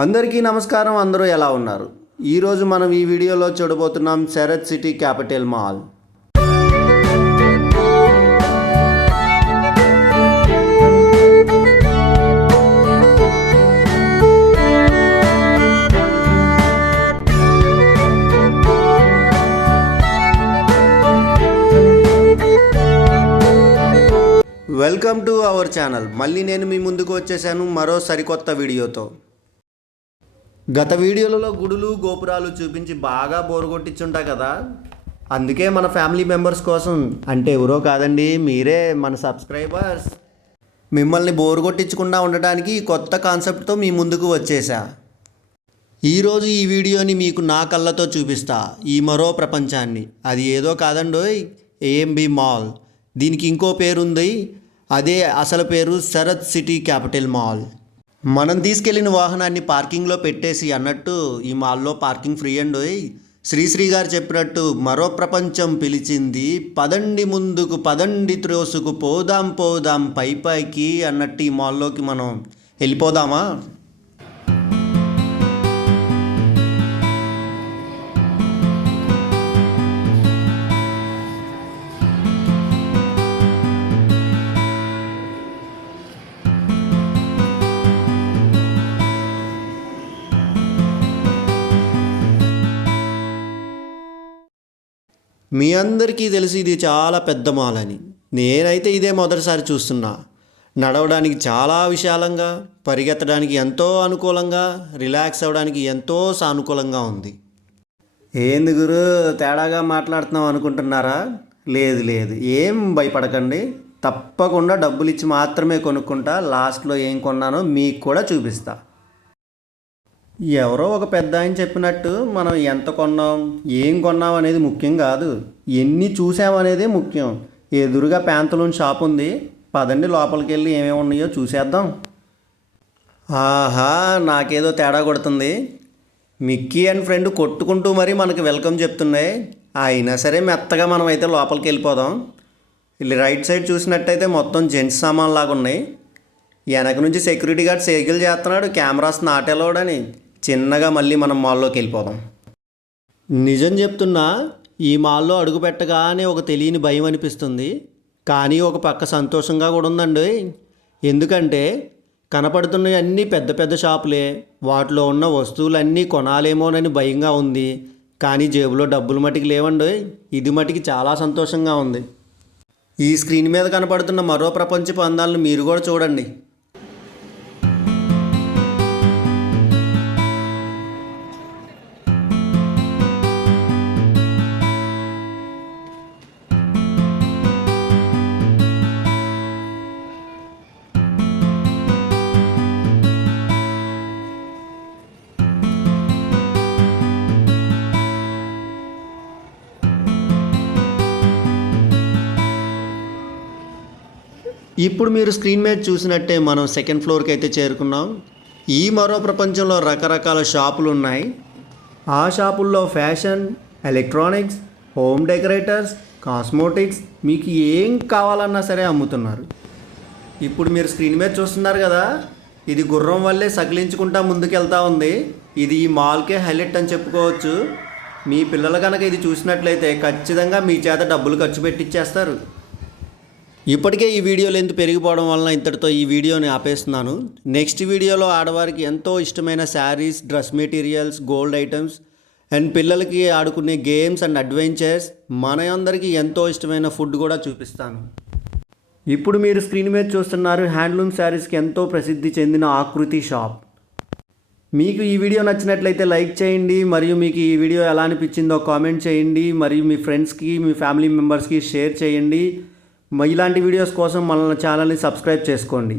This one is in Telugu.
అందరికీ నమస్కారం. అందరూ ఎలా ఉన్నారు? ఈరోజు మనం ఈ వీడియోలో చూడబోతున్నాం Sarath city capital mall. Welcome to our channel. మళ్ళీ నేను మీ ముందుకు వచ్చేసాను మరో సరికొత్త వీడియోతో. గత వీడియోలలో గుడులు గోపురాలు చూపించి బాగా బోరు కొట్టించుంటా కదా, అందుకే మన ఫ్యామిలీ మెంబర్స్ కోసం, అంటే ఎవరో కాదండి మీరే మన సబ్స్క్రైబర్స్, మిమ్మల్ని బోరు కొట్టించకుండా ఉండడానికి కొత్త కాన్సెప్ట్తో మీ ముందుకు వచ్చేసా. ఈరోజు ఈ వీడియోని మీకు నా కళ్ళతో చూపిస్తా, ఈ మరో ప్రపంచాన్ని. అది ఏదో కాదండోయ్, ఏఎంబి మాల్. దీనికి ఇంకో పేరుంది, అదే అసలు పేరు శరత్ సిటీ క్యాపిటల్ మాల్. మనం తీసుకెళ్లిన వాహనాన్ని పార్కింగ్లో పెట్టేసి అన్నట్టు ఈ మాల్లో పార్కింగ్ ఫ్రీ అండి. శ్రీశ్రీ గారు చెప్పినట్టు మరో ప్రపంచం పిలిచింది, పదండి ముందుకు పదండి త్రోసుకు పోదాం పోదాం పై పైకి అన్నట్టు ఈ మాల్లోకి మనం వెళ్ళిపోదామా? మీ అందరికీ తెలిసి ఇది చాలా పెద్ద మాల్ అని. నేనైతే ఇదే మొదటిసారి చూస్తున్నా. నడవడానికి చాలా విశాలంగా, పరిగెత్తడానికి ఎంతో అనుకూలంగా, రిలాక్స్ అవ్వడానికి ఎంతో సానుకూలంగా ఉంది. ఏంది గురు తేడాగా మాట్లాడుతున్నాం అనుకుంటున్నారా? లేదు లేదు, ఏం భయపడకండి. తప్పకుండా డబ్బులు ఇచ్చి మాత్రమే కొనుక్కుంటా. లాస్ట్లో ఏం కొన్నానో మీకు కూడా చూపిస్తా. ఎవరో ఒక పెద్ద ఆయన చెప్పినట్టు మనం ఎంత కొన్నాం, ఏం కొన్నాం అనేది ముఖ్యం కాదు, ఎన్ని చూసామనేదే ముఖ్యం. ఎదురుగా ప్యాంతలూన్ షాప్ ఉంది, పదండి లోపలికి వెళ్ళి ఏమేమి ఉన్నాయో చూసేద్దాం. ఆహా, నాకేదో తేడా కొడుతుంది. మిక్కీ అండ్ ఫ్రెండ్ కొట్టుకుంటూ మరీ మనకి వెల్కమ్ చెప్తున్నాయి. అయినా సరే మెత్తగా మనం అయితే లోపలికి వెళ్ళిపోదాం. ಇಲ್ಲಿ రైట్ సైడ్ చూసినట్టయితే మొత్తం జెంట్స్ సామాన్ లాగా ఉన్నాయి. వెనక నుంచి సెక్యూరిటీ గార్డ్ సైకిల్ చేస్తున్నాడు, కెమెరాస్ నాట్ అలౌడ్ అని. చిన్నగా మళ్ళీ మనం మాల్లోకి వెళ్ళిపోదాం. నిజం చెప్తున్నా, ఈ మాల్లో అడుగు పెట్టగానే ఒక తెలియని భయం అనిపిస్తుంది, కానీ ఒక పక్క సంతోషంగా కూడా ఉందండి. ఎందుకంటే కనపడుతున్నవి అన్నీ పెద్ద పెద్ద షాపులే, వాటిలో ఉన్న వస్తువులన్నీ కొనాలేమోనని భయంగా ఉంది, కానీ జేబులో డబ్బులు మటుకు లేవండి. ఇది మటుకి చాలా సంతోషంగా ఉంది. ఈ స్క్రీన్ మీద కనపడుతున్న మరో ప్రపంచపు అందాలను మీరు కూడా చూడండి. ఇప్పుడు మీరు స్క్రీన్ మీద చూసినట్టే మనం సెకండ్ ఫ్లోర్కి అయితే చేరుకున్నాం. ఈ మరో ప్రపంచంలో రకరకాల షాపులు ఉన్నాయి. ఆ షాపుల్లో fashion, electronics, home decorators, cosmetics, మీకు ఏం కావాలన్నా సరే అమ్ముతున్నారు. ఇప్పుడు మీరు స్క్రీన్ మీద చూస్తున్నారు కదా, ఇది గుర్రం వల్లే సకిలించుకుంటా ముందుకెళ్తా ఉంది. ఇది ఈ మాల్కే హైలైట్ అని చెప్పుకోవచ్చు. మీ పిల్లలు కనుక ఇది చూసినట్లయితే ఖచ్చితంగా మీ చేత డబ్బులు ఖర్చు పెట్టిచ్చేస్తారు. ఇప్పటికే ఈ వీడియో లెంత్ పెరిగిపోవడం వలన ఇంతటితో ఈ వీడియోని ఆపేస్తున్నాను. నెక్స్ట్ వీడియోలో ఆడవారికి ఎంతో ఇష్టమైన saris, dress materials, gold items and పిల్లలకి ఆడుకునే గేమ్స్ అండ్ అడ్వెంచర్స్, మన అందరికీ ఎంతో ఇష్టమైన ఫుడ్ కూడా చూపిస్తాను. ఇప్పుడు మీరు స్క్రీన్ మీద చూస్తున్నారు హ్యాండ్లూమ్ శారీస్కి ఎంతో ప్రసిద్ధి చెందిన ఆకృతి షాప్. మీకు ఈ వీడియో నచ్చినట్లయితే లైక్ చేయండి, మరియు మీకు ఈ వీడియో ఎలా అనిపించిందో కామెంట్ చేయండి, మరియు మీ ఫ్రెండ్స్కి, మీ ఫ్యామిలీ మెంబర్స్కి షేర్ చేయండి. ఇలాంటి వీడియోస్ కోసం మన ఛానల్ని సబ్స్క్రైబ్ చేసుకోండి.